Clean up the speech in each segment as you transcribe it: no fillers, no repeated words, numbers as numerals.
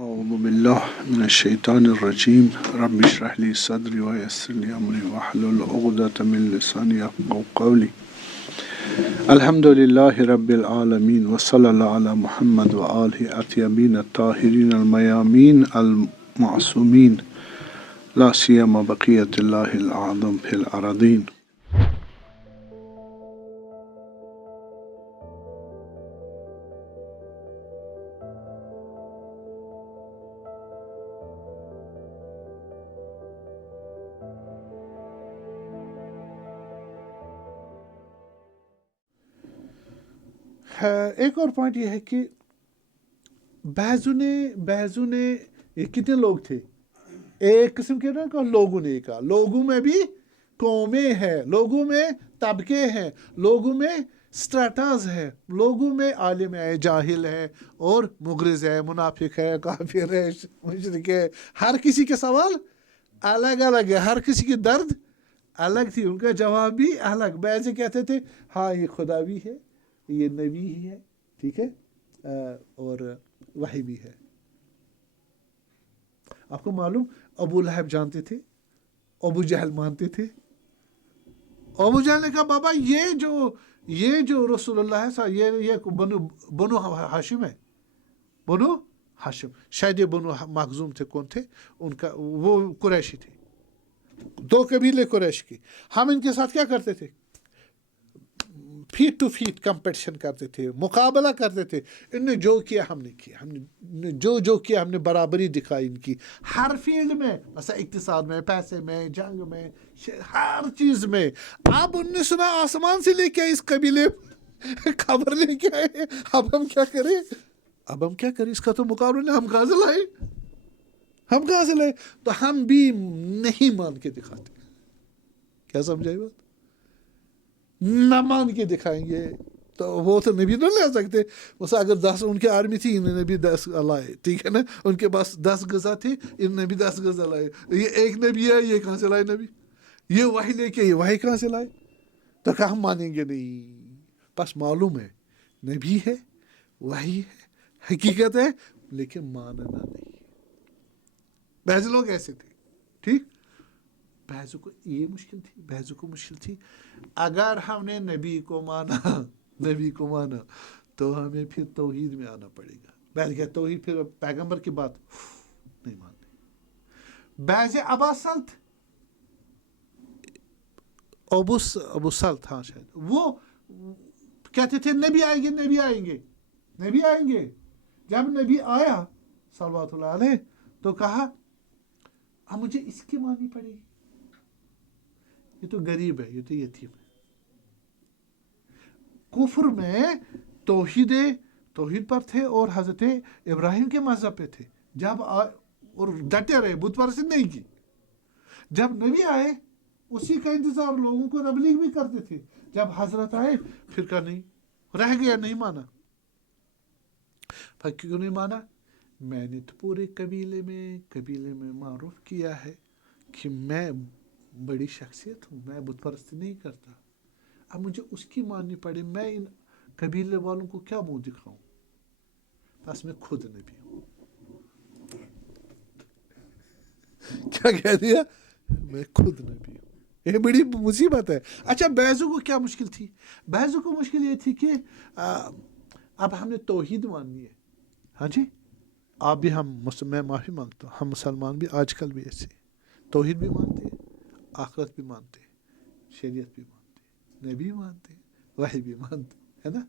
أعوذ بالله من الشيطان الرجيم رب اشرح لي صدري ويسر لي أمري واحلل عقدة من لساني يفقهوا قولي الحمد لله رب العالمين وصلى الله على محمد وآله الطيبين الطاهرين الميامين المعصومين لا سيما بقية الله الأعظم في الأراضين. ایک اور پوائنٹ یہ ہے کہ بعضوں نے کتنے لوگ تھے، ایک قسم کے نا لوگوں نے کہا لوگوں میں بھی قومیں ہیں، لوگوں میں طبقے ہیں، لوگوں میں سٹریٹاز ہے، لوگوں میں عالم ہے، جاہل ہے اور مغرض ہے، منافق ہے، کافر ہے، مشرک ہے. ہر کسی کے سوال الگ الگ ہے، ہر کسی کی درد الگ تھی، ان کا جواب بھی الگ. بعض کہتے تھے ہاں یہ خدا بھی ہے، یہ نبی ہی ہے، ٹھیک ہے، اور وحی بھی ہے. آپ کو معلوم ابو لہب جانتے تھے، ابو جہل مانتے تھے. ابو جہل نے کہا بابا یہ جو رسول اللہ ہے یہ بنو ہاشم ہے، بنو ہاشم، شاید یہ بنو مخزوم تھے، کون تھے ان کا، وہ قریشی تھے، دو قبیلے قریش کی. ہم ان کے ساتھ کیا کرتے تھے؟ فیٹ ٹو فیٹ کمپٹیشن کرتے تھے، مقابلہ کرتے تھے. ان نے جو کیا ہم نے کیا، ہم نے جو کیا ہم نے برابری دکھائی ان کی ہر فیلڈ میں، مثلا اقتصاد میں، پیسے میں، جنگ میں، ہر چیز میں. اب ان نے سنا آسمان سے لے کے اس قبیلے خبر لے کے آئے، اب ہم کیا کریں، اس کا تو مقابلہ ہم کہاں سے لائے. تو ہم بھی نہیں مان کے دکھاتے. کیا سمجھائی بات؟ نہ مان کے دکھائیں گے تو وہ تو نبی نہ لے سکتے. اس اگر 10 ان کی آرمی تھی، انہوں نے بھی 10 لائے، ٹھیک ہے نا. ان کے پاس 10 غزہ تھی، انہوں نے بھی 10 غزہ لائے. یہ ایک نبی ہے، یہ کہاں سے لائے نبی؟ یہ وحی لے کے یہ وحی کہاں سے لائے؟ تو کہ ہم مانیں گے نہیں. بس معلوم ہے نبی ہے، وحی ہے، حقیقت ہے، لیکن ماننا نہیں. بعض لوگ ایسے تھے، ٹھیک. بعضوں کو یہ مشکل تھی، بعضوں کو مشکل تھی. اگر ہم نے نبی کو مانا تو ہمیں پھر توحید میں آنا پڑے گا. بعض کیا توحید پھر پیغمبر کی بات نہیں مانتے. بعض ابو سلط ہاں شاید وہ کہتے تھے نبی آئیں گے. جب نبی آیا صلوات اللہ علیہ تو کہا اب مجھے اس کی ماننی پڑے گی، یہ تو غریب ہے، یہ تو یتیم ہے. کفر میں توحید پر تھے اور حضرت ابراہیم کے مذہب پہ تھے. جب اور ڈٹے رہے، بت پرستی نہیں کی. جب نبی آئے اسی کا انتظار، لوگوں کو تبلیغ بھی کرتے تھے. جب حضرت آئے پھر کہا نہیں، رہ گیا، نہیں مانا. پھر کیوں نہیں مانا؟ میں نے تو پورے قبیلے میں معروف کیا ہے کہ میں بڑی شخصیت ہوں، میں بت پرستی نہیں کرتا. اب مجھے اس کی ماننی پڑے، میں ان قبیلے والوں کو کیا منہ دکھاؤں؟ بس میں خود نبی ہوں. کیا کہہ دیا؟ میں خود نبی ہوں. یہ بڑی مصیبت ہے. اچھا بعضوں کو کیا مشکل تھی؟ بعضوں کو مشکل یہ تھی کہ اب ہم نے توحید ماننی ہے. ہاں جی، آپ بھی میں معافی مانگتا ہوں، ہم مسلمان بھی آج کل بھی ایسے توحید بھی مانتے ہیں، آخرت بھی مانتے ہیں، شریعت بھی مانتے، نبی مانتے، وحی بھی مانتے، ہے نا،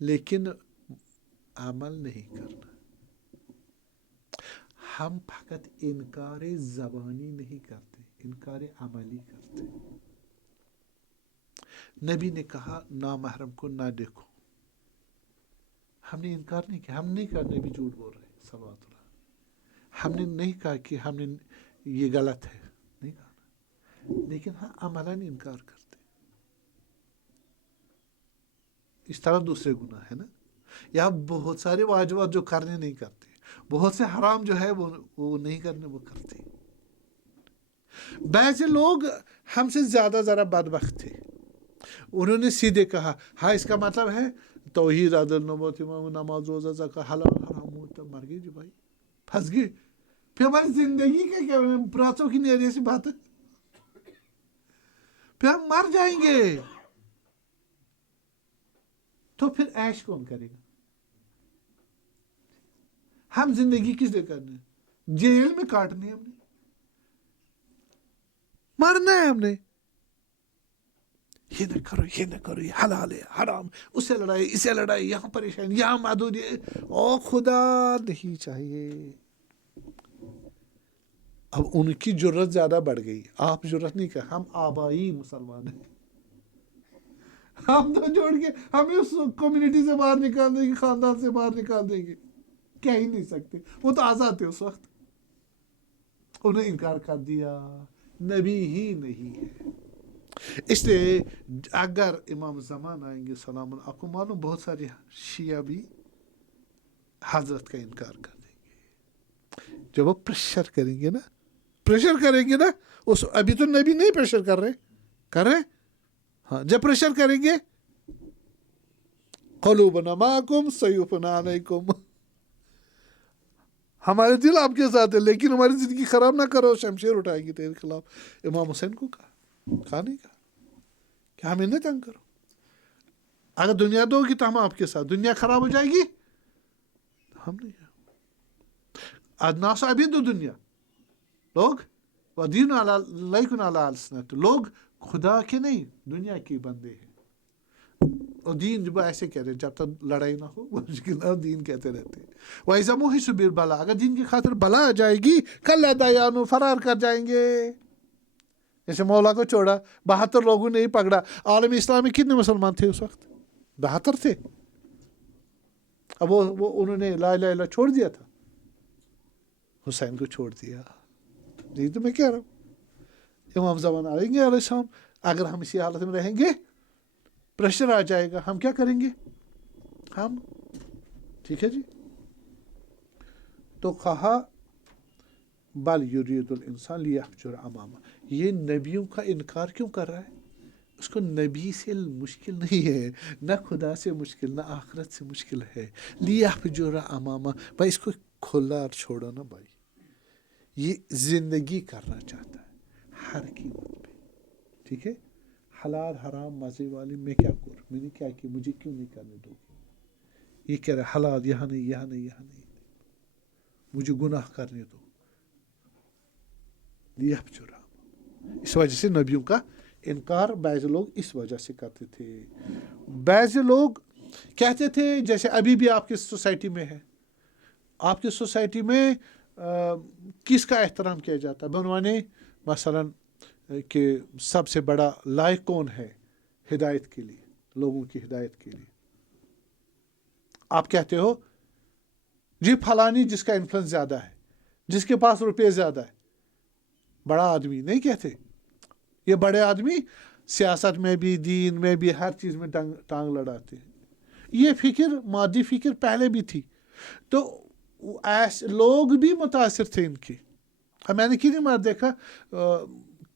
لیکن عمل نہیں کرنا. ہم فقط انکار زبانی نہیں کرتے، انکار عملی کرتے. نبی نے کہا نامحرم کو نہ دیکھو، ہم نے انکار نہیں کیا. ہم نہیں کہا نبی جھوٹ بول رہے صلوات اللہ. ہم نے نہیں کہا کہ ہم نے یہ غلط ہے، نہیں کہا، لیکن ہاں عملاً انکار کرتے. اس طرح دوسرے گناہ ہے نا. یا بہت سارے واجبات جو کرنے نہیں کرتے، بہت سے حرام جو ہے وہ نہیں کرنے، وہ کرتے. بعض لوگ ہم سے زیادہ ذرا بدبخت تھے. انہوں نے سیدھے کہا ہاں اس کا مطلب ہے توحید، عدل، نبوت، نماز، روزہ، زکوٰۃ، حلال حرام، تو مر گئی جی بھائی. پھنس گئے. پھر ہماری زندگی کا کیا پراتوں کی نہیں ایسی بات ہے, پھر ہم مر جائیں گے تو پھر عیش کون کرے گا؟ ہم زندگی کس لیے کرنی ہے؟ جیل میں کاٹنی ہے ہم نے, مرنا ہے ہم نے. یہ نہ کرو, یہ نہ کرو, یہ حلال ہے حرام, اس سے لڑائی, اس سے لڑائی, یہاں پریشانی, یہاں محدود, او خدا نہیں چاہیے. اب ان کی جرت زیادہ بڑھ گئی, آپ جرت نہیں کر. ہم آبائی مسلمان ہیں, ہم تو جوڑ کے ہمیں اس کمیونٹی سے باہر نکال دیں گے, خاندان سے باہر نکال دیں گے, کہہ ہی نہیں سکتے. وہ تو آزاد تھے اس وقت, انہیں انکار کر دیا, نبی ہی نہیں ہے. اس لیے اگر امام زمان آئیں گے سلام اللہ, آپ کو معلوم بہت سارے شیعہ بھی حضرت کا انکار کر دیں گے. جب وہ پریشر کریں گے نا, پریشر کریں گے نا, اس ابھی تو نبی نہیں پریشر کر رہے ہاں, جب پریشر کریں گے قلوبنا معکم سیوفنا علیکم, ہمارے دل آپ کے ساتھ ہے لیکن ہماری زندگی خراب نہ کرو, شمشیر اٹھائیں گے تیرے خلاف. امام حسین کو کہا نہیں کہا کہ ہمیں نہ تنگ کرو, اگر دنیا دو گی تو ہم آپ کے ساتھ, دنیا خراب ہو جائے گی ہم نہیں. الناس عبید دنیا, لوگ ودین لیکن علی السنت, لوگ خدا کے نہیں دنیا کے بندے ہیں. اور دین جو ایسے کہتے ہیں, جب تک لڑائی نہ ہو وہ مشکل نہ, دین کہتے رہتے ہیں. وَإِذَا مُحِسُ بِالْبَلَا, اگر دین کی خاطر بلا آ جائے گی کل دایانو, فرار کر جائیں گے. جیسے مولا کو چھوڑا, 72 لوگوں نے ہی پکڑا. عالم اسلام میں کتنے مسلمان تھے اس وقت؟ 72 تھے. اب وہ انہوں نے لا الہ الا چھوڑ دیا تھا, حسین کو چھوڑ دیا. یہی تو میں کہہ رہا ہوں, امام زمان آئیں گے علیہ السلام, اگر ہم اسی حالت میں رہیں گے پریشر آ جائے گا, ہم کیا کریں گے ہم, ٹھیک ہے جی. تو کہا بل یرید الانسان لیحجر امامہ, یہ نبیوں کا انکار کیوں کر رہا ہے؟ اس کو نبی سے مشکل نہیں ہے, نہ خدا سے مشکل, نہ آخرت سے مشکل ہے. لیحجر امامہ, بھائی اس کو کھلا چھوڑو نا بھائی, یہ زندگی کرنا چاہتا ہے ہر قیمت پہ, ٹھیک ہے. حلال حرام مزے والی میں کیا کروں, میں نے کیا کی, مجھے کیوں نہیں کرنے دو گی؟ یہ کہہ رہا حلال یہاں نہیں, یہاں نہیں, یہاں نہیں, مجھے گناہ کرنے دو. اس وجہ سے نبیوں کا انکار بعض لوگ اس وجہ سے کرتے تھے. بعض لوگ کہتے تھے, جیسے ابھی بھی آپ کی سوسائٹی میں ہے, آپ کی سوسائٹی میں کس کا احترام کیا جاتا ہے بنوانے, مثلا کہ سب سے بڑا لائق کون ہے ہدایت کے لیے, لوگوں کی ہدایت کے لیے؟ آپ کہتے ہو جی فلانی جس کا انفلوئنس زیادہ ہے, جس کے پاس روپے زیادہ ہے, بڑا آدمی. نہیں کہتے, یہ بڑے آدمی سیاست میں بھی, دین میں بھی, ہر چیز میں ٹانگ لڑاتے ہیں. یہ فکر, مادی فکر پہلے بھی تھی, تو ایسے لوگ بھی متاثر تھے ان کے. میں نے کتنی بار دیکھا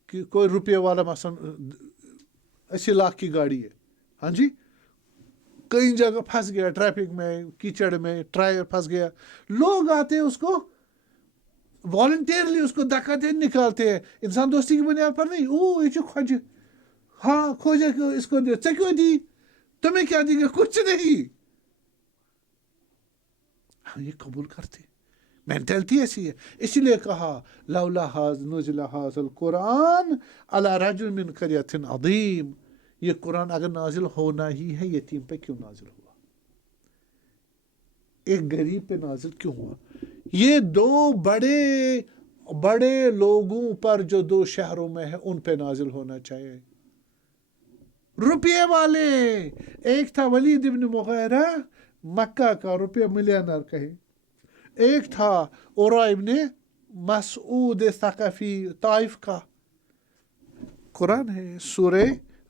کہ کوئی روپے والا مثلا 80 لاکھ کی گاڑی ہے, ہاں جی, کئی جگہ پھنس گیا, ٹریفک میں, کیچڑ میں, ٹائر پھنس گیا, لوگ آتے ہیں اس کو والنٹیئرلی اس کو دھکا دے نکالتے ہیں, انسان دوستی کی بنیاد پر نہیں. او یہ کھوج, ہاں کھوجے اس کو دے, کیوں دی, تمہیں کیا دیں گے, کچھ نہیں. ہم یہ قبول کرتے, مینٹلٹی ایسی ہے. اسی لیے کہا لولا نزل هذا القرآن على رجل من قرية عظیم, یہ قرآن اگر نازل ہونا ہی ہے یتیم پہ کیوں نازل ہوا, ایک غریب پہ نازل کیوں ہوا؟ یہ دو بڑے لوگوں پر جو 2 شہروں میں ہے ان پہ نازل ہونا چاہیے. روپے والے, ایک تھا ولید ابن مغیرہ مکہ کا روپے ملینر کہیں, ایک تھا اورا ابن مسعود ثقفی طائف کا. قرآن ہے سورہ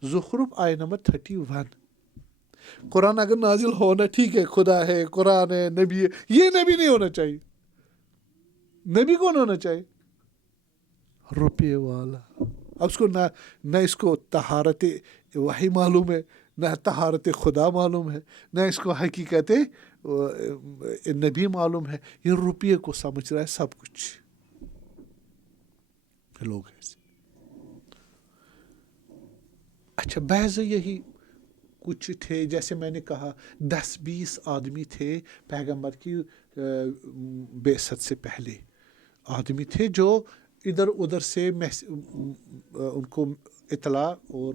زخرف آیت نمبر 31. قرآن اگر نازل ہونا ٹھیک ہے, خدا ہے, قرآن ہے, نبی ہے, یہ نبی نہیں ہونا چاہیے. نبی کون ہونا چاہیے؟ روپے والا. اب اس کو نہ اس کو طہارت وحی معلوم ہے, نہ طہارت خدا معلوم ہے, نہ اس کو حقیقت نبی معلوم ہے، یہ روپیے کو سمجھ رہا ہے سب کچھ. لوگ ایسے. اچھا بعض یہی کچھ تھے، جیسے میں نے کہا 10-20 آدمی تھے پیغمبر کی بعثت سے پہلے، آدمی تھے جو ادھر ادھر سے ان کو اطلاع اور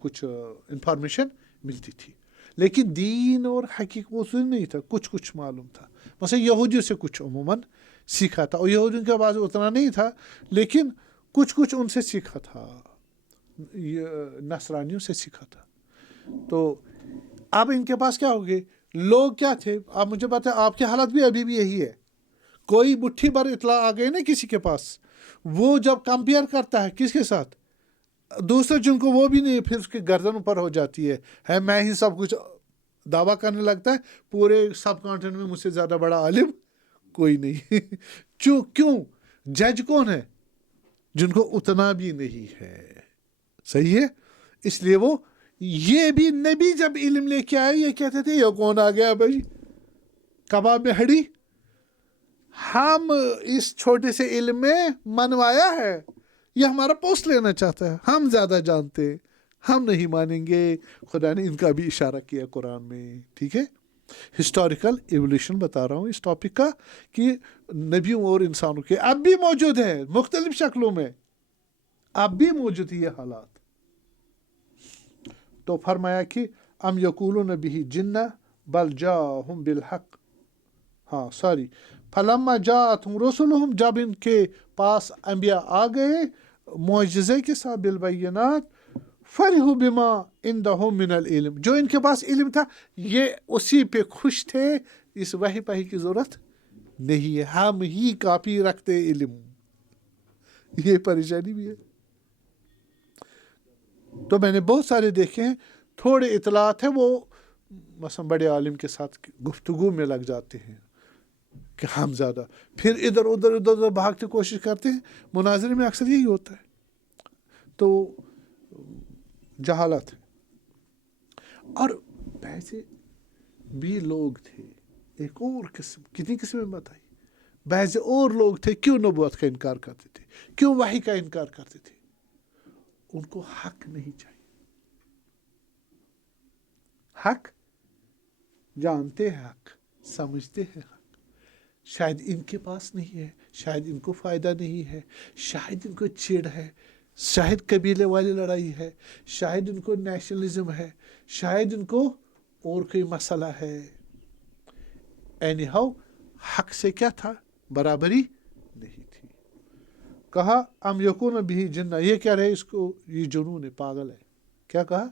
کچھ انفارمیشن ملتی تھی، لیکن دین اور حقیقت نہیں تھا، کچھ معلوم تھا. مثلا یہودیوں سے کچھ عموماً سیکھا تھا، اور یہودیوں کے بعد اتنا نہیں تھا، لیکن کچھ ان سے سیکھا تھا، نصرانیوں سے سیکھا تھا. تو اب ان کے پاس کیا ہو گئے لوگ، کیا تھے آپ مجھے بتائیں. آپ کی حالت بھی ابھی بھی یہی ہے. کوئی مٹھی بھر اطلاع آ گئی نا کسی کے پاس، وہ جب کمپیئر کرتا ہے کس کے ساتھ، دوسرے جن کو وہ بھی نہیں، پھر اس کی گردن اوپر ہو جاتی ہے میں ہی سب کچھ دعویٰ کرنے لگتا ہے، پورے سب کانٹینٹ میں مجھ سے زیادہ بڑا عالم کوئی نہیں. کیوں جج کون ہے؟ جن کو اتنا بھی نہیں ہے. صحیح ہے. اس لیے وہ یہ بھی نبی جب علم لے کے آئے، یہ کہتے تھے یہ کون آ گیا بھائی کباب میں ہڈی، ہم اس چھوٹے سے علم میں منوایا ہے، یہ ہمارا پوسٹ لینا چاہتا ہے، ہم زیادہ جانتے، ہم نہیں مانیں گے. خدا نے ان کا بھی اشارہ کیا قرآن میں. ٹھیک ہے، ہسٹوریکل ایولیوشن بتا رہا ہوں اس ٹاپک کا، کہ نبیوں اور انسانوں کے اب بھی موجود ہے مختلف شکلوں میں، اب بھی موجود ہے یہ حالات. تو فرمایا کہ ام یقولون بہ جنہ بل جاءہم بالحق، فلما جاءتہم رسلہم، جب ان کے پاس انبیاء آ گئے معجزے کے ساتھ، بالبینات، فرحوا بما عندہم من العلم، جو ان کے پاس علم تھا یہ اسی پہ خوش تھے، اس وحی پہی کی ضرورت نہیں ہے، ہم ہی کافی رکھتے علم. یہ پریشانی بھی ہے. تو میں نے بہت سارے دیکھے ہیں، تھوڑے اطلاعات ہیں، وہ مثلا بڑے عالم کے ساتھ گفتگو میں لگ جاتے ہیں کہ ہم زیادہ، پھر ادھر ادھر بھاگتے کوشش کرتے ہیں. مناظرے میں اکثر یہی ہوتا ہے. تو جہالت ہے. اور ویسے بھی لوگ تھے ایک اور قسم، کتنی قسمیں بتائی، بعض اور لوگ تھے کیوں نبوت کا انکار کرتے تھے، کیوں وحی کا انکار کرتے تھے. ان کو حق نہیں چاہیے. حق جانتے ہیں، حق سمجھتے ہیں، حق شاید ان کے پاس نہیں ہے، شاید ان کو فائدہ نہیں ہے، شاید ان کو چڑ ہے، شاید قبیلے والی لڑائی ہے، شاید ان کو نیشنلزم ہے، شاید ان کو اور کوئی مسئلہ ہے. اینی ہاؤ حق سے کیا تھا، برابری نہیں تھی. کہا ام یکون بھی جنہ، یہ کہہ رہے اس کو یہ جنون ہے، پاگل ہے. کیا کہا؟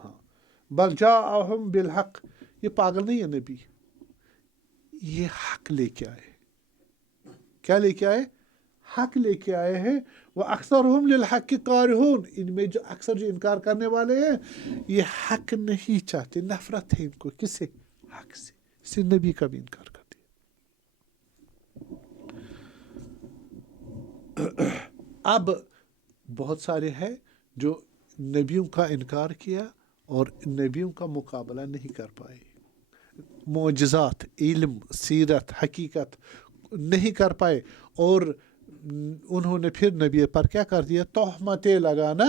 ہاں بل جاءہم بالحق، یہ پاگل نہیں ہے نبی، یہ حق لے کے آئے. کیا لے کے آئے؟ حق لے کے آئے ہیں. وَأَكْثَرُهُمْ لِلْحَقِّ كَارِهُونَ، ان میں جو اکثر جو انکار کرنے والے ہیں یہ حق نہیں چاہتے، نفرت ہے ان کو. کس سے؟ حق سے. اس سے نبی کا بھی انکار کرتے. اب بہت سارے ہیں جو نبیوں کا انکار کیا اور نبیوں کا مقابلہ نہیں کر پائے، معجزات، علم، سیرت، حقیقت نہیں کر پائے، اور انہوں نے پھر نبی پر کیا کر دیا، تہمتیں لگانا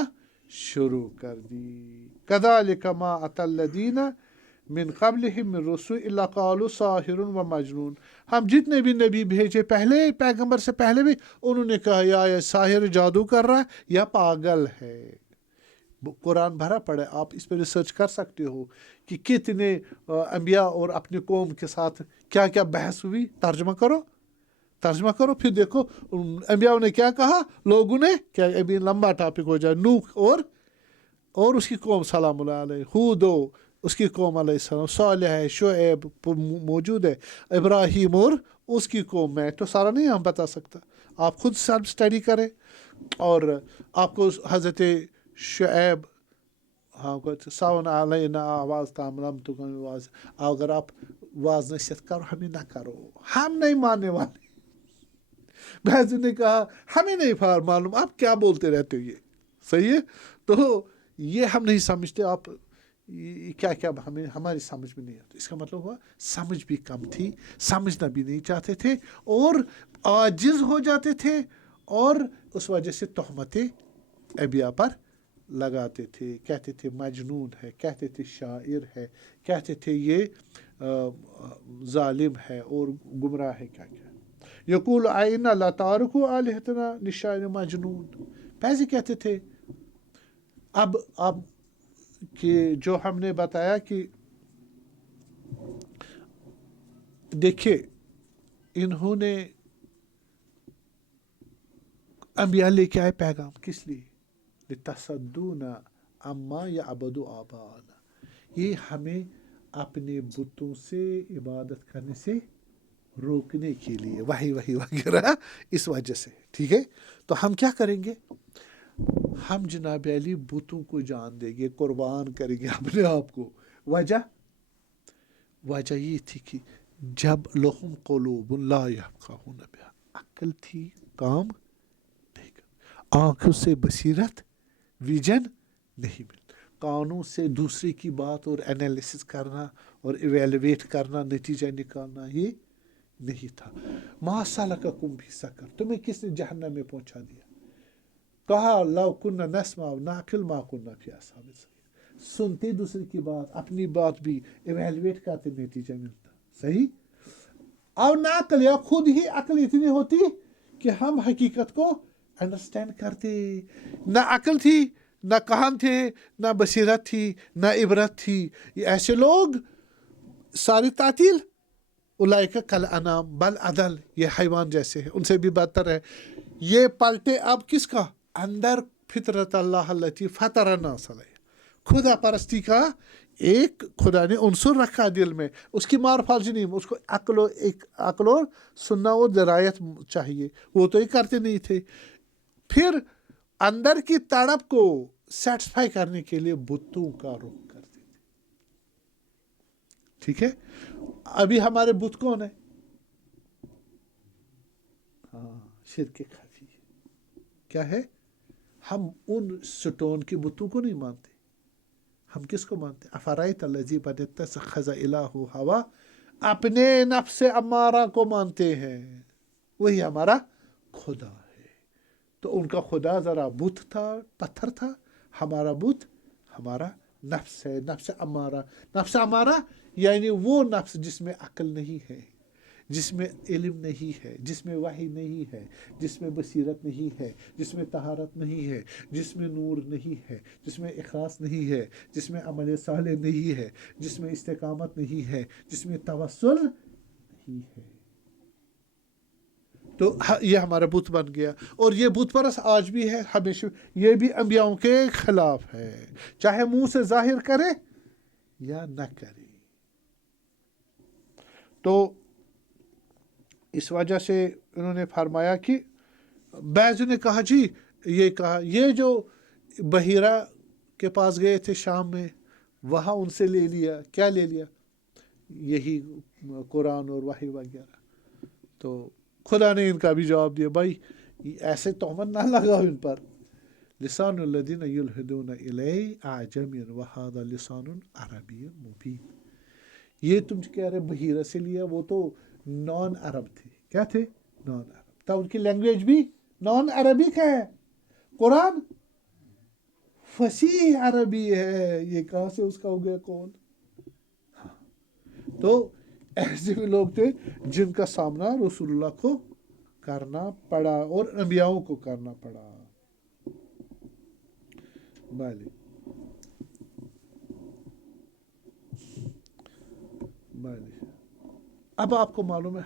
شروع کر دی. كَذَلِكَ مَا أَتَى الَّذِينَ من قبلهم من رسول الا قالوا ساحر و مجنون. ہم جتنے بھی نبی بھیجے پہلے پیغمبر سے پہلے بھی، انہوں نے کہا یا ساحر جادو کر رہا ہے یا پاگل ہے. قرآن بھرا پڑا ہے، آپ اس پہ ریسرچ کر سکتے ہو کہ کتنے انبیاء اور اپنی قوم کے ساتھ کیا کیا بحث ہوئی. ترجمہ کرو پھر دیکھو انبیاء نے کیا کہا، لوگوں نے کیا. ابھی لمبا ٹاپک ہو جائے. نوح اور اس کی قوم سلام اللہ علیہ، ہود اس کی قوم علیہ السلام، صالح ہے، شعیب موجود ہے، ابراہیم اور اس کی قوم. میں تو سارا نہیں ہم بتا سکتا، آپ خود سیلف اسٹڈی کریں. اور آپ کو حضرت شعیب، ہاں ساون علینا آواز تام تو آواز، اگر آپ واز نصیحت کرو ہمیں نہ کرو، ہم نہیں ماننے والے. بعض نے کہا ہمیں نہیں معلوم، آپ کیا بولتے رہتے ہو، یہ صحیح ہے. تو یہ ہم نہیں سمجھتے. آپ کیا کیا ہمیں ہماری سمجھ میں نہیں آتا. اس کا مطلب ہوا سمجھ بھی کم تھی, سمجھنا بھی نہیں چاہتے تھے اور عاجز ہو جاتے تھے, اور اس وجہ سے تہمتیں انبیاء پر لگاتے تھے. کہتے تھے مجنون ہے, کہتے تھے شاعر ہے, کہتے تھے یہ ظالم ہے اور گمراہ ہے, کیا کیا. یقول آئینہ لا تارکو آلہتنا لشاعر مجنون, پہلے کہتے تھے. اب کہ جو ہم نے بتایا کہ دیکھیے انہوں نے انبیاء لے کے آئے پیغام کس لیے؟ لتصدونا اما یعبد آباءنا, یہ ہمیں اپنے بتوں سے عبادت کرنے سے روکنے کے لیے, وحی وغیرہ اس وجہ سے. ٹھیک ہے, تو ہم کیا کریں گے؟ ہم جناب علی بتوں کو جان دیں گے, قربان کریں گے اپنے آپ کو. وجہ یہ تھی کہ جب لہم قلوب لا یفقہون بہا, عقل تھی کام نہیں کر, آنکھوں سے بصیرت ویژن نہیں مل, کانوں سے دوسرے کی بات اور انالیسس کرنا اور ایویلویٹ کرنا, نتیجہ نکالنا یہ نہیں تھا. ما سلککم فی سقر, تمہیں کس نے جہنم میں پہنچا دیا؟ کہا لو کننا نسمع نعقل ما کننا فی اصحاب السعیر, سنتے دوسرے کی بات, اپنی بات بھی ایویلویٹ کرتے, نتیجہ ملتا. صحیح. اور نعقل یا خود ہی عقل اتنی ہوتی کہ ہم حقیقت کو انڈرسٹینڈ کرتے. نہ عقل تھی, نہ کہان تھے, نہ بصیرت تھی, نہ عبرت تھی. یہ ایسے لوگ ساری تعطیل, اولئک کالانعام بل اضل, یہ حیوان جیسے ہیں, ان سے بھی بدتر ہے. یہ پلٹے اب کس کا؟ اندر فطرت اللہ التی فطر الناس علیہ, خدا پرستی کا ایک خدا نے عنصر رکھا دل میں, اس کی مارفالوجی نہیں, اس کو عقل و سننا اور درایت چاہیے, وہ تو یہ کرتے نہیں تھے. پھر اندر کی تڑپ کو سیٹسفائی کرنے کے لیے بتوں کا رخ کرتے تھے. ٹھیک ہے, ابھی ہمارے بت کون ہے؟ ہاں, شرک خفی. کیا ہے؟ ہم ان سٹون کے بتوں کو نہیں مانتے, ہم کس کو مانتے؟ افرائیت الذی اتخذ الہہ ہوا, اپنے نفس امارہ کو مانتے ہیں, وہی ہمارا خدا ہے. تو ان کا خدا ذرا بت تھا, پتھر تھا, ہمارا بت ہمارا نفس ہے, نفس امارہ. نفس امارہ یعنی وہ نفس جس میں عقل نہیں ہے, جس میں علم نہیں ہے, جس میں وحی نہیں ہے, جس میں بصیرت نہیں ہے, جس میں طہارت نہیں ہے, جس میں نور نہیں ہے, جس میں اخلاص نہیں ہے, جس میں عمل صالح نہیں ہے, جس میں استقامت نہیں ہے, جس میں توسل نہیں ہے. تو یہ ہمارا بت بن گیا. اور یہ بت پرست آج بھی ہے, ہمیشہ یہ بھی انبیاؤں کے خلاف ہے, چاہے منہ سے ظاہر کرے یا نہ کرے. تو اس وجہ سے انہوں نے فرمایا کہ بعض نے کہا جی, یہ کہا یہ جو بحیرہ کے پاس گئے تھے شام میں, وہاں ان سے لے لیا. کیا لے لیا؟ یہی قرآن اور وحی وغیرہ. تو خدا نے ان کا بھی جواب دیا, بھائی ایسے تہمت نہ لگاؤ ان پر. لسان الذین یلحدون الیہ اعجمی وہذا لسان عربی مبین. یہ تم کہہ رہے بحیرہ سے لیا, وہ تو نان عرب تھے. کیا تھے؟ نان عرب. تو ان کی لینگویج بھی نان عربک ہے. قرآن فصیح عربی ہے, یہ کہاں سے اس کا ہو گیا کون؟ تو ایسے بھی لوگ تھے جن کا سامنا رسول اللہ کو کرنا پڑا اور انبیاؤں کو کرنا پڑا. بھائی اب آپ کو معلوم ہے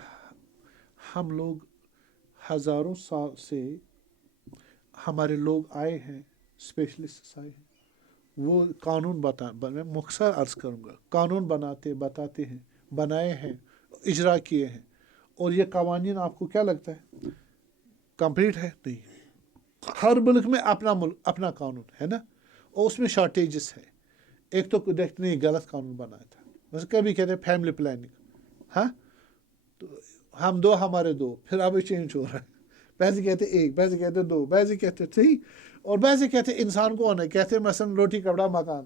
ہم لوگ ہزاروں سال سے ہمارے لوگ آئے ہیں, اسپیشلسٹ آئے ہیں, وہ قانون میں مختصر عرض کروں گا, قانون بتاتے ہیں, بنائے ہیں, اجرا کیے ہیں. اور یہ قوانین آپ کو کیا لگتا ہے کمپلیٹ ہے؟ نہیں. ہر ملک میں اپنا قانون ہے نا, اور اس میں شارٹیجز ہے. ایک تو دیکھتے نہیں غلط قانون بنایا تھا, بس کبھی کہتے ہیں فیملی پلاننگ, ہاں تو ہم دو ہمارے دو, پھر اب چینج ہو رہا ہے. بعض کہتے ایک, بعض کہتے دو, بعض کہتے صحیح, اور بعض کہتے انسان کون ہے, کہتے مثلا روٹی کپڑا مکان,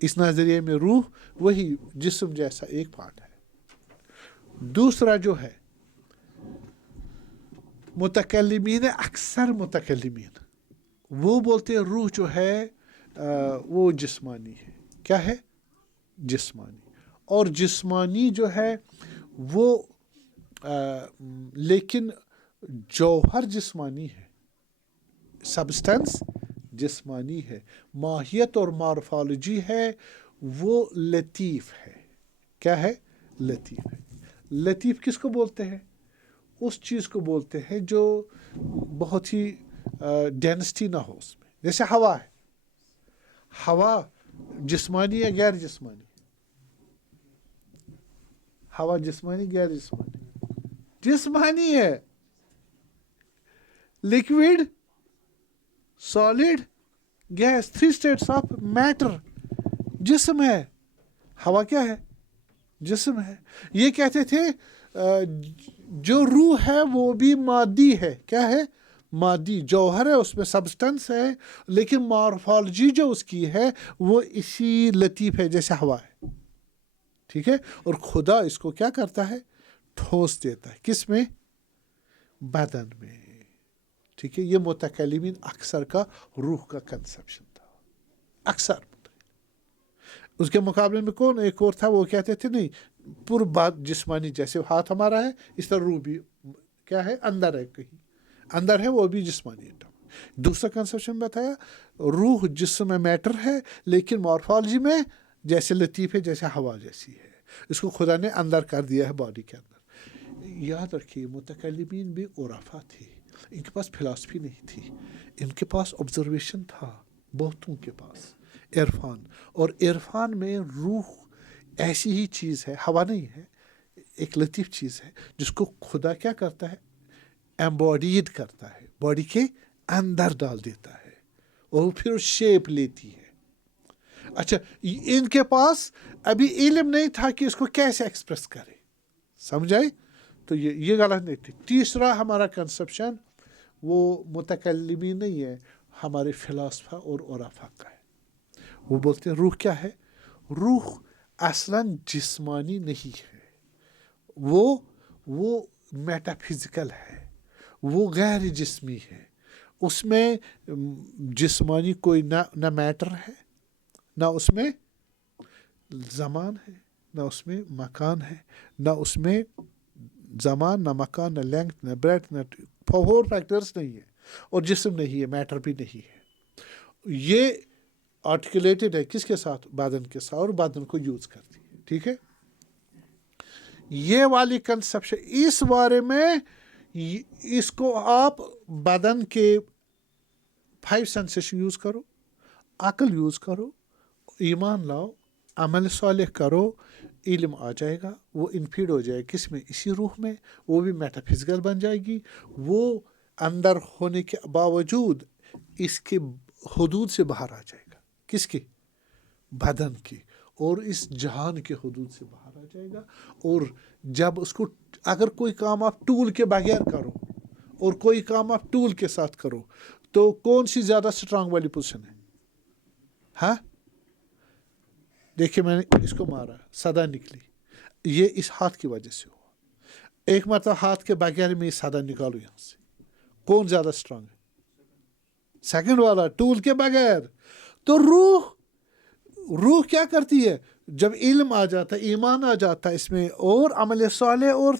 اس نظریے میں روح وہی جسم جیسا ایک پارٹ ہے۔ دوسرا جو ہے متکلمین، اکثر متکلمین وہ بولتے ہیں روح جو ہے وہ جسمانی ہے۔ کیا ہے؟ جسمانی۔ اور جسمانی جو ہے وہ لیکن جوہر جسمانی ہے، سبسٹنس جسمانی ہے، ماہیت اور مارفالوجی ہے وہ لطیف ہے۔ کیا ہے؟ لطیف ہے۔ لطیف کس کو بولتے ہیں؟ اس چیز کو بولتے ہیں جو بہت ہی ڈینسٹی نہ ہو اس میں، جیسے ہوا ہے۔ ہوا جسمانی ہے غیر جسمانی؟ ہوا جسمانی غیر جسمانی؟ جسمانی ہے۔ Liquid, solid, gas, 3 states of matter, جسم ہے۔ ہوا کیا ہے؟ جسم ہے۔ یہ کہتے تھے جو روح ہے وہ بھی مادی ہے۔ کیا ہے؟ مادی، جوہر ہے، اس میں سبسٹنس ہے، لیکن مارفالوجی جو اس کی ہے وہ اسی لطیف ہے جیسے ہوا ہے۔ ٹھیک ہے؟ اور خدا اس کو کیا کرتا ہے؟ ٹھوس دیتا ہے۔ کس میں؟ بدن میں۔ ٹھیک ہے؟ یہ متکلمین اکثر کا روح کا کنسپشن تھا، اکثر۔ اس کے مقابلے میں کون ایک اور تھا، وہ کہتے تھے نہیں پور بات جسمانی، جیسے ہاتھ ہمارا ہے اس طرح روح بھی کیا ہے؟ اندر ہے، کہیں اندر ہے، وہ بھی جسمانی ہے۔ دوسرا کنسپشن بتایا روح جسم میں میٹر ہے لیکن مارفالوجی میں جیسے لطیف ہے، جیسے ہوا جیسی ہے۔ اس کو خدا نے اندر کر دیا ہے باڈی کے اندر۔ یاد رکھیے متکلمین بھی عرفا تھے، ان کے پاس فلاسفی نہیں تھی، ان کے پاس آبزرویشن تھا، بہتوں کے پاس عرفان۔ اور عرفان میں روح ایسی ہی چیز ہے، ہوا نہیں ہے، ایک لطیف چیز ہے جس کو خدا کیا کرتا ہے؟ ایمبوڈیڈ کرتا ہے، باڈی کے اندر ڈال دیتا ہے اور پھر شیپ لیتی ہے۔ اچھا، ان کے پاس ابھی علم نہیں تھا کہ اس کو کیسے ایکسپریس کرے، سمجھائے؟ تو یہ غلط نہیں تھی۔ تیسرا ہمارا کنسپشن وہ متکلمین نہیں ہے، ہمارے فلاسفہ اور عرفا کا ہے۔ وہ بولتے ہیں روح کیا ہے؟ روح اصلاً جسمانی نہیں ہے، وہ میٹا فزیکل ہے، وہ غیر جسمی ہے۔ اس میں جسمانی کوئی نہ میٹر ہے، نہ اس میں زمان ہے، نہ اس میں مکان ہے، نہ اس میں زمان، نہ مکان، نہ لینگتھ، نہ بریڈتھ، نہ 4 فیکٹرز نہیں ہے، اور جسم نہیں ہے، میٹر بھی نہیں ہے۔ یہ آرٹیکولیٹڈ ہے کس کے ساتھ؟ بدن کے ساتھ، اور بدن کو یوز کرتی ہے۔ ٹھیک ہے؟ یہ والی کنسپشن اس بارے میں اس کو آپ بدن کے 5 سینسیشن یوز کرو، عقل یوز کرو، ایمان لاؤ، عمل صالح کرو، علم آ جائے گا، وہ انفیڈ ہو جائے گا کس میں؟ اسی روح میں، وہ بھی میٹا فزیکل بن جائے گی۔ وہ اندر ہونے کے باوجود اس کے حدود سے باہر آ جائے گا۔ کس کی؟ بدن کی، اور اس جہان کے حدود سے باہر آ جائے گا۔ اور جب اس کو اگر کوئی کام آپ ٹول کے بغیر کرو اور کوئی کام آپ ٹول کے ساتھ کرو تو کون سی زیادہ سٹرانگ والی پوزیشن ہے؟ ہاں دیکھیے میں نے اس کو مارا، صدا نکلی، یہ اس ہاتھ کی وجہ سے ہوا۔ ایک مرتبہ ہاتھ کے بغیر میں یہ صدا نکالو یہاں سے، کون زیادہ سٹرانگ ہے؟ سیکنڈ والا، ٹول کے بغیر۔ تو روح کیا کرتی ہے؟ جب علم آ جاتا ہے، ایمان آ جاتا ہے اس میں، اور عمل صالح اور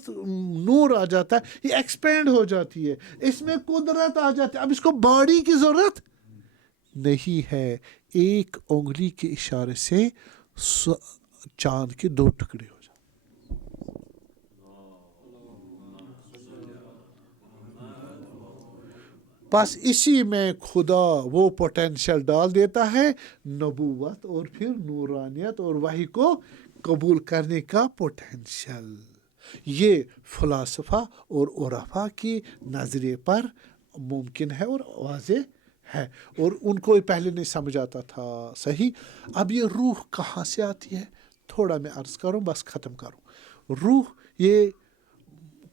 نور آ جاتا ہے، یہ ایکسپینڈ ہو جاتی ہے، اس میں قدرت آ جاتی ہے۔ اب اس کو باڈی کی ضرورت نہیں ہے۔ ایک انگلی کے اشارے سے چاند کے 2 ٹکڑے ہو جاتے۔ بس اسی میں خدا وہ پوٹینشل ڈال دیتا ہے، نبوت اور پھر نورانیت اور وحی کو قبول کرنے کا پوٹینشل۔ یہ فلاسفہ اور عرفا کی نظریے پر ممکن ہے اور واضح ہے، اور ان کو پہلے نہیں سمجھ آتا تھا۔ صحیح؟ اب یہ روح کہاں سے آتی ہے؟ تھوڑا میں عرض کروں، بس ختم کروں۔ روح یہ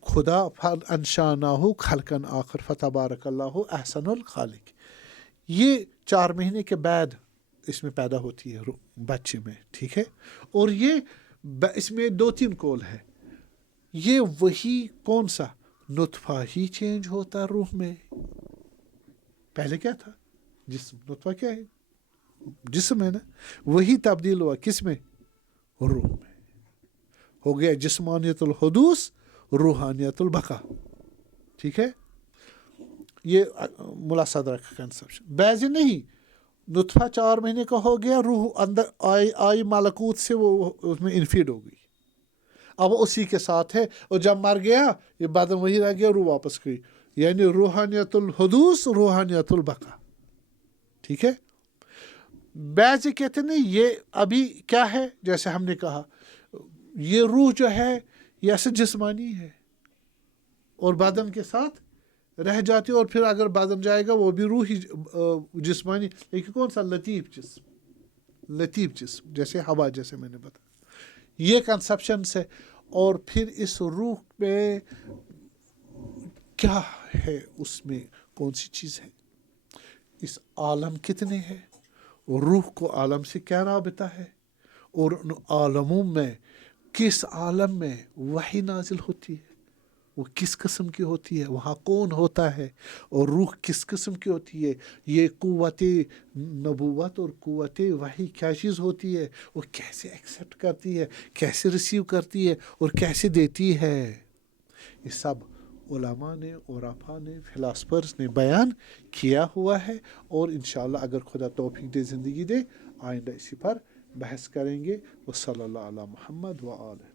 خدا انشانہ خلقن آخر فتبارک اللہ احسن الخالق، یہ 4 مہینے کے بعد اس میں پیدا ہوتی ہے بچے میں، ٹھیک ہے. اور یہ اس میں 2-3 قول ہے. یہ وہی کون سا نطفہ ہی چینج ہوتا روح میں. پہلے کیا تھا؟ جسم. نطفہ کیا ہے؟ جسم ہے نا. وہی تبدیل ہوا کس میں؟ روح میں. ہو گیا جسمانیت الحدوث، روحانیت البقا. ٹھیک ہے. یہ ملا صدرہ کا کنسپشن. بعض نہیں، نطفہ 4 مہینے کا ہو گیا، روح اندر آئی ملکوت سے، وہ اس میں انفیڈ ہو گئی، اب وہ اسی کے ساتھ ہے. اور جب مر گیا یہ بدن وہی رہ گیا، روح واپس گئی. یعنی روحانیت الحدوث، روحانیت البقا. ٹھیک ہے. بعض کہتے نہیں یہ ابھی کیا ہے، جیسے ہم نے کہا یہ روح جو ہے یہ ایسے جسمانی ہے اور بدن کے ساتھ رہ جاتی ہے، اور پھر اگر بدن جائے گا وہ بھی روح ہی جسمانی، لیکن کون سا؟ لطیف جسم. لطیف جسم جیسے ہوا، جیسے میں نے بتایا. یہ کنسپشن سے. اور پھر اس روح میں کیا ہے، اس میں کون سی چیز ہے، اس عالم کتنے ہیں، روح کو عالم سے کیا رابطہ ہے، اور ان عالموں میں کس عالم میں وحی نازل ہوتی ہے، وہ کس قسم کی ہوتی ہے، وہاں کون ہوتا ہے، اور روح کس قسم کی ہوتی ہے. یہ قوت نبوت اور قوت وحی کیا چیز ہوتی ہے، وہ کیسے ایکسیپٹ کرتی ہے، کیسے ریسیو کرتی ہے، اور کیسے دیتی ہے. یہ سب علماء نے، عرفاء نے، فلاسفرز نے بیان کیا ہوا ہے. اور انشاءاللہ اگر خدا توفیق دے، زندگی دے، آئندہ اسی پر بحث کریں گے. وصلی اللہ علی محمد و آلہ.